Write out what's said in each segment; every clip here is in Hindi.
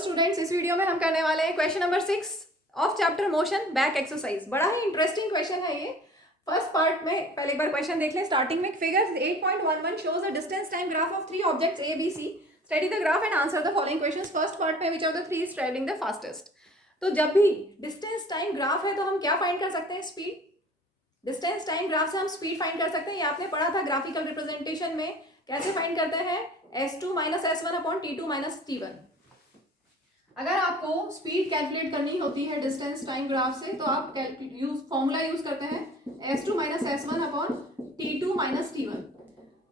स्टूडेंट्स, इस वीडियो में हम करने वाले हैं question number 6 of chapter motion back exercise. बड़ा ही इंटरेस्टिंग क्वेश्चन है ये। फर्स्ट पार्ट में पहले एक बार क्वेश्चन देख लें। स्टार्टिंग में figure 8.11 shows the distance time graph of three objects A B C. Study the graph and answer the following questions. First part में which of the three is travelling the fastest. तो जब भी डिस्टेंस टाइम ग्राफ है तो हम क्या फाइंड कर सकते हैं? स्पीड। डिस्टेंस टाइम ग्राफ से हम स्पीड फाइंड कर सकते हैं। ये आपने पढ़ा था ग्राफिकल रिप्रेजेंटेशन में। कैसे फाइंड करते हैं? S2 minus S1 upon T2 minus T1। अगर आपको स्पीड कैलकुलेट करनी होती है डिस्टेंस टाइम ग्राफ से तो आप फॉर्मूला यूज करते हैं S2 minus S1 upon T2 minus T1।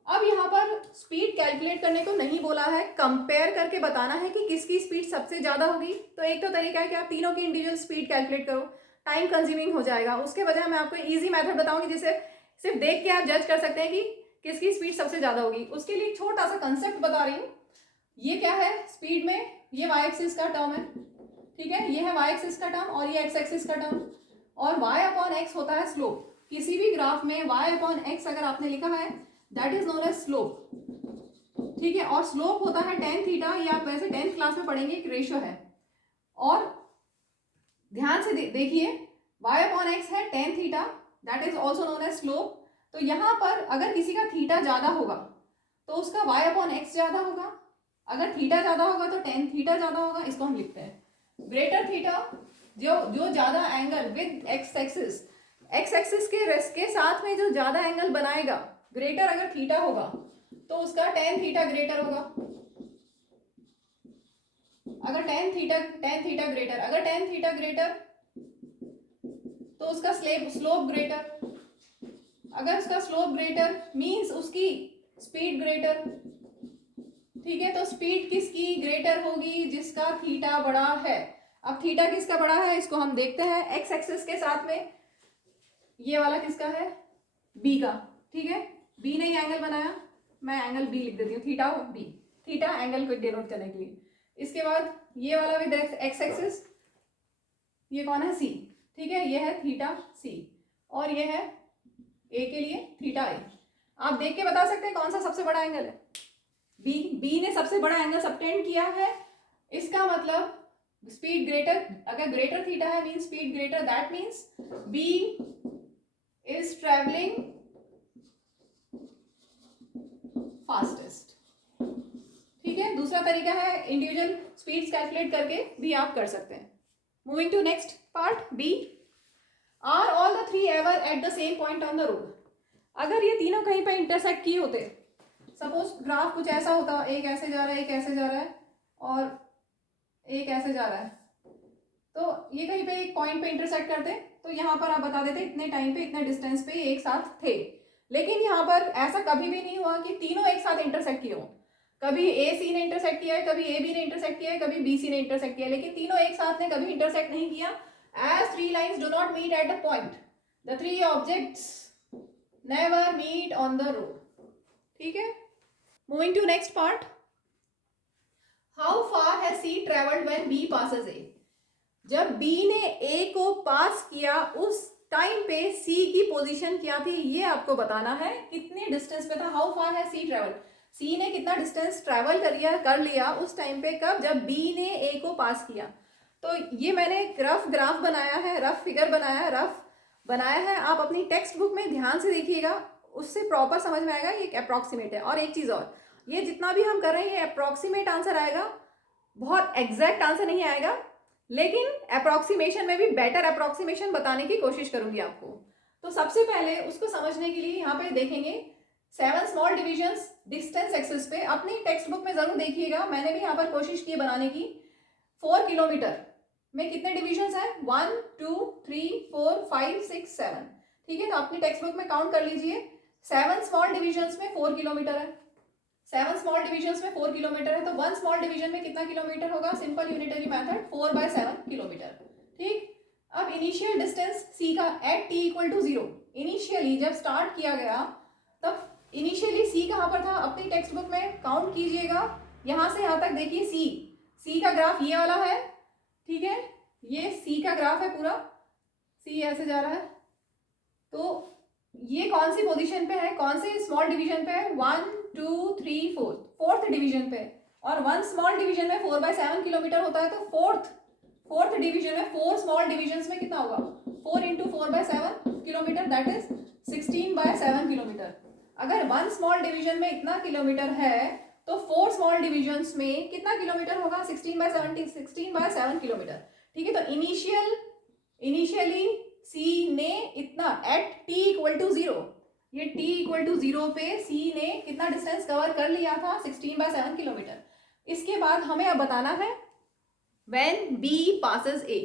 अब यहाँ पर स्पीड कैलकुलेट करने को नहीं बोला है, कंपेयर करके बताना है कि किसकी स्पीड सबसे ज्यादा होगी। तो एक तो तरीका है कि आप तीनों की इंडिविजुअल स्पीड कैलकुलेट करो, टाइम कंज्यूमिंग हो जाएगा। उसके बजाय मैं आपको इजी मेथड बताऊंगी जिससे सिर्फ देख के आप जज कर सकते हैं कि किसकी स्पीड सबसे ज्यादा होगी। उसके लिए छोटा सा कंसेप्ट बता रही हूँ। ये क्या है? स्पीड में ये y एक्सिस का टर्म है, ठीक है, ये है y एक्सिस का टर्म और ये x एक्सिस का टर्म, और y अपॉन x होता है स्लोप। किसी भी ग्राफ में y अपॉन x अगर आपने लिखा है that is known as slope, ठीक है। और स्लोप होता है tan थीटा। ये आप वैसे 10th क्लास में पढ़ेंगे, एक रेशियो है। और ध्यान से देखिए y अपॉन x है tan theta, that is also known as slope. तो यहाँ पर अगर किसी का थीटा ज्यादा होगा तो उसका y अपॉन x ज्यादा होगा। अगर थीटा ज्यादा होगा तो tan थीटा ज्यादा होगा। इसको हम लिखते हैं ग्रेटर थीटा, जो ज्यादा एंगल विद x एक्सिस के साथ में जो ज्यादा एंगल बनाएगा, ग्रेटर अगर थीटा होगा तो उसका tan थीटा ग्रेटर होगा। अगर tan थीटा ग्रेटर, अगर tan थीटा ग्रेटर तो उसका स्लोप ग्रेटर। अगर उसका स्लोप ग्रेटर मींस उसकी स्पीड ग्रेटर, ठीक है। तो स्पीड किसकी ग्रेटर होगी? जिसका थीटा बड़ा है। अब थीटा किसका बड़ा है इसको हम देखते हैं। एक्स एक्सिस के साथ में ये वाला किसका है? बी का, ठीक है। बी ने एंगल बनाया, मैं एंगल बी लिख देती हूँ, थीटा बी, थीटा एंगल को डिनोट करने के लिए। इसके बाद ये वाला विद एक्स एक्सिस, ये कौन है? सी, ठीक है। ये है थीटा सी और ये है ए के लिए थीटा ए। आप देख के बता सकते हैं कौन सा सबसे बड़ा एंगल है? बी ने सबसे बड़ा एंगल सबटेंड किया है। इसका मतलब स्पीड ग्रेटर, अगर ग्रेटर थीटा है mean speed greater, that means B is travelling fastest, ठीक है। दूसरा तरीका है इंडिविजुअल स्पीड्स कैलकुलेट करके भी आप कर सकते हैं। Moving to next part B. Are all the three ever at the same point on the road. अगर ये तीनों कहीं पर इंटरसेक्ट किए होते, सपोज ग्राफ कुछ ऐसा होता, एक ऐसे जा रहा है, एक ऐसे जा रहा है और एक ऐसे जा रहा है, तो ये कहीं पे एक पॉइंट पे इंटरसेक्ट करते तो यहाँ पर आप बता देते इतने टाइम पे इतने डिस्टेंस पे एक साथ थे। लेकिन यहाँ पर ऐसा कभी भी नहीं हुआ कि तीनों एक साथ इंटरसेक्ट किए हो। कभी ए सी ने इंटरसेक्ट किया है, कभी ए बी ने इंटरसेक्ट किया है, कभी बी सी ने इंटरसेक्ट किया है, लेकिन तीनों एक साथ ने कभी इंटरसेक्ट नहीं किया। As three lines do not meet at the point, the three objects never meet on the road, ठीक है। Moving to next part. How far has C traveled when B passes A? जब B ने A को पास किया उस टाइम पे C की पोजीशन क्या थी, ये आपको बताना है। कितने डिस्टेंस पे था? How far has C traveled? C ने कितना डिस्टेंस ट्रेवल कर लिया उस टाइम पे, कब? जब B ने A को पास किया। तो ये मैंने रफ ग्राफ बनाया है, रफ फिगर बनाया है। आप अपनी टेक्स्ट बुक में ध्यान से देखिएगा, उससे प्रॉपर समझ में आएगा। ये अप्रॉक्सीमेट है। और एक चीज और, ये जितना भी हम कर रहे हैं ये अप्रॉक्सीमेट आंसर आएगा, बहुत एग्जैक्ट आंसर नहीं आएगा, लेकिन अप्रॉक्सीमेशन में भी बेटर अप्रॉक्सीमेशन बताने की कोशिश करूंगी आपको। तो सबसे पहले उसको समझने के लिए यहाँ पे देखेंगे 7 स्मॉल डिविजन्स डिस्टेंस एक्सिस पे। अपनी टेक्स्ट बुक में जरूर देखिएगा, मैंने भी यहाँ पर कोशिश की बनाने की। 4 किलोमीटर में कितने डिविजन्स हैं? 1 2 3 4 5 6 7, ठीक है। तो अपनी टेक्स्ट बुक में काउंट कर लीजिए। 7 स्मॉल डिविजन्स में 4 किलोमीटर है। 7 स्मॉल डिविजन्स में 4 किलोमीटर है, तो 1 स्मॉल डिवीजन में कितना किलोमीटर होगा? सिंपल यूनिटरी मेथड 4/7 किलोमीटर, ठीक। अब इनिशियल डिस्टेंस C का at t equal to 0, initially जब स्टार्ट किया गया तब इनिशियली C कहाँ पर था? अपनी टेक्स्ट बुक में काउंट कीजिएगा, यहाँ से यहाँ तक देखिए। C का ग्राफ ये वाला है, ठीक है। ये C का ग्राफ है पूरा, C ऐसे जा रहा है। तो ये कौन सी पोजीशन पे है, कौन से स्मॉल डिवीजन पे है? 1 2 3 4, फोर्थ डिवीजन पे। और 1 स्मॉल डिवीजन में 4/7 किलोमीटर होता है, तो फोर्थ डिवीजन में 4 स्मॉल डिविजन्स में कितना होगा, 4 into 4/7 kilometre, that is 16/7 kilometre. अगर 1 स्मॉल डिवीजन में इतना किलोमीटर है तो 4 स्मॉल डिविजन्स में कितना किलोमीटर होगा, 16/7 किलोमीटर। ठीक है, तो इनिशियली सी ने इतना एट टी इक्वल टू 0, ये t इक्वल टू 0 पे c ने कितना डिस्टेंस कवर कर लिया था, 16/7 किलोमीटर। इसके बाद हमें अब बताना है व्हेन b पासेस a।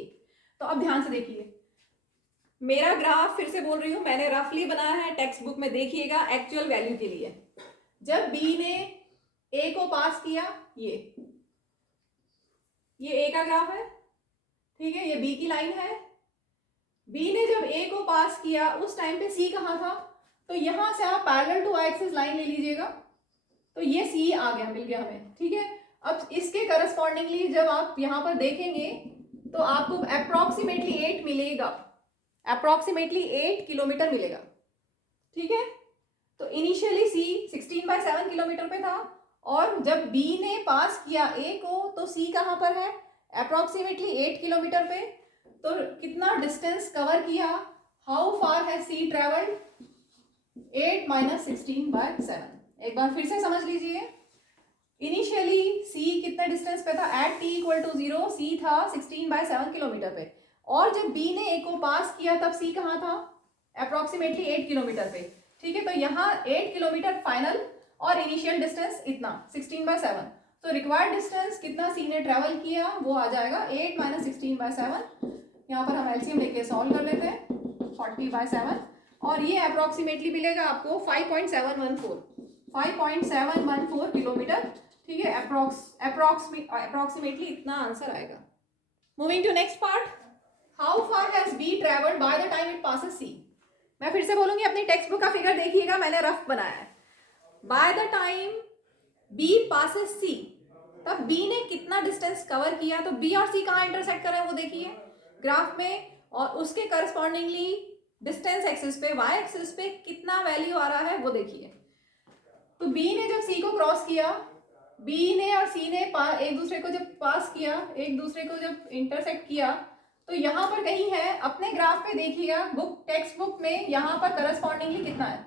तो अब ध्यान से देखिए, मेरा ग्राफ फिर से बोल रही हूं, मैंने रफली बनाया है, टेक्स्ट बुक में देखिएगा एक्चुअल वैल्यू के लिए। जब b ने a को पास किया, ये a का ग्राफ है, ठीक है, ये b की लाइन है। b ने जब a को पास किया उस टाइम पे c कहाँ था, तो यहां से आप parallel to y axis line ले लीजिएगा, तो ये c आ गया, मिल गया हमें। ठीक है, अब इसके करस्पॉन्डिंगली जब आप यहां पर देखेंगे तो आपको अप्रोक्सीमेटली 8 मिलेगा, अप्रोक्सीमेटली 8 किलोमीटर मिलेगा। ठीक है, तो इनिशियली c 16/7 किलोमीटर पे था, और जब b ने पास किया a को तो c कहाँ पर है, अप्रोक्सीमेटली 8 किलोमीटर पे। तो कितना डिस्टेंस कवर किया, how far has c travelled, 8 - 16/7। एक बार फिर से समझ लीजिए, इनिशियली c कितने डिस्टेंस पे था, at t equal to 0 c था 16/7 किलोमीटर पे, और जब b ने a को पास किया तब c कहाँ था, अप्रोक्सीमेटली 8 किलोमीटर पे। ठीक है, तो यहाँ 8 किलोमीटर फाइनल और इनिशियल डिस्टेंस इतना 16/7, तो रिक्वायर्ड डिस्टेंस कितना c ने ट्रेवल किया वो आ जाएगा 8 - 16/7। यहाँ पर हम एलसीएम लेके सॉल्व कर लेते हैं, 40/7, और ये अप्रोक्सीमेटली मिलेगा आपको 5.714 किलोमीटर। ठीक है, अप्रोक्सीमेटली इतना आंसर आएगा। Moving to next part, how far has B travelled by the time it passes C. मैं फिर से बोलूंगी, अपनी टेक्स्ट बुक का फिगर देखिएगा, मैंने रफ बनाया है। By the time B passes C, तब बी ने कितना डिस्टेंस कवर किया, तो बी और सी कहाँ इंटरसेक्ट कर रहे हैं वो देखिए ग्राफ में, और उसके करस्पॉन्डिंगली डिस्टेंस एक्सिस पे, वाई एक्सिस पे कितना वैल्यू आ रहा है वो देखिए। तो b ने जब c को क्रॉस किया, b ने और c ने एक दूसरे को जब पास किया, एक दूसरे को जब इंटरसेक्ट किया, तो यहाँ पर कहीं है, अपने ग्राफ पे देखिएगा, टेक्स्ट बुक में यहाँ पर करस्पॉन्डिंगली कितना है।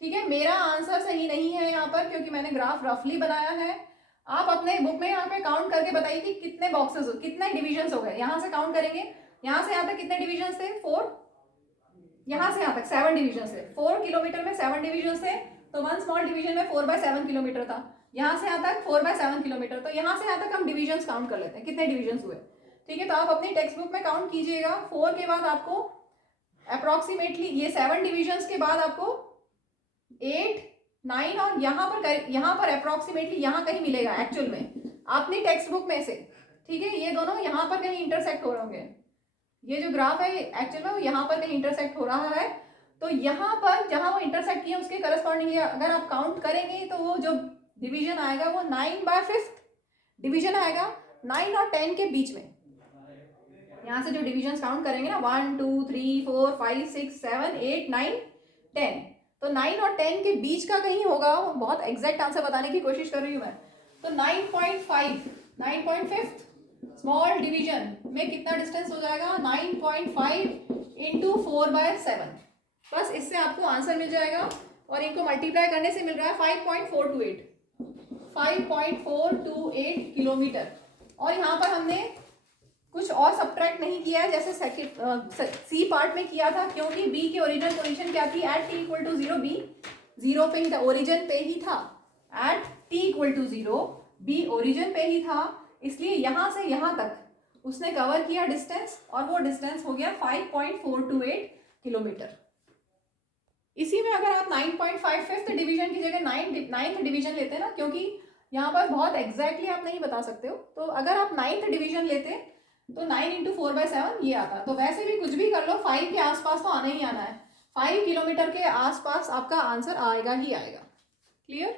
ठीक है, मेरा आंसर सही नहीं है यहाँ पर क्योंकि मैंने ग्राफ रफली बनाया है। आप अपने बुक में यहाँ पे काउंट करके बताइए कि कितने बॉक्सेस, कितने डिविजन हो गए। यहाँ से काउंट करेंगे, यहाँ से यहाँ तक कितने डिविजन थे, 4, यहाँ से यहाँ तक 7 डिविजन थे। 4 किलोमीटर में 7 डिविजन थे, तो 1 स्मॉल डिवीजन में 4/7 किलोमीटर था। यहाँ से यहाँ तक 4/7 किलोमीटर, तो यहाँ से यहाँ तक हम डिविजन काउंट कर लेते हैं, कितने डिविजन हुए। ठीक है, तो आप अपनी टेक्स्ट बुक में काउंट कीजिएगा। 4 के बाद आपको अप्रोक्सीमेटली ये 7 डिविजन के बाद आपको 8, 9 और यहाँ पर अप्रोक्सीमेटली यहाँ कहीं मिलेगा एक्चुअल में अपनी टेक्स्ट बुक में से। ठीक है, ये दोनों यहाँ पर कहीं इंटरसेक्ट हो रहे होंगे, ये जो ग्राफ है एक्चुअल में वो यहाँ पर कहीं इंटरसेक्ट हो रहा है। तो यहाँ पर जहाँ वो इंटरसेक्ट किया उसके करस्पॉन्डिंगली अगर आप काउंट करेंगे तो वो जो डिवीजन आएगा वो 9/5 डिवीजन आएगा, 9 और 10 के बीच में। यहाँ से जो डिविजन काउंट करेंगे ना, 1 2 3 4 5 6 7 8 9 10, तो 9 और 10 के बीच का कहीं होगा। बहुत एग्जैक्ट आंसर बताने की कोशिश कर रही हूँ मैं। तो 9.5 स्मॉल डिवीजन में कितना डिस्टेंस हो जाएगा, 9.5 इंटू 4/7, बस इससे आपको आंसर मिल जाएगा। और इनको मल्टीप्लाई करने से मिल रहा है 5.428 किलोमीटर। और यहाँ पर हमने कुछ और सब्ट्रैक्ट नहीं किया है जैसे सी पार्ट में किया था, क्योंकि बी की ओरिजिनल पोजीशन क्या थी, at t equal to 0, B 0 पे ही था, ओरिजिन पे ही था। At t equal to 0 B origin पे ही था, इसलिए यहाँ से यहाँ तक उसने कवर किया डिस्टेंस, और वो डिस्टेंस हो गया 5.428 किलोमीटर। इसी में अगर आप 9.5 फिफ्थ डिवीजन की जगह 9th डिवीजन लेते हैं ना, क्योंकि यहाँ पर बहुत एग्जैक्टली आप नहीं बता सकते हो, तो अगर आप 9th डिवीजन लेते तो 9 इंटू 4/7 ये आता। तो वैसे भी कुछ भी कर लो, 5 के आसपास तो आना ही आना है, 5 किलोमीटर के आसपास आपका आंसर आएगा ही आएगा। क्लियर?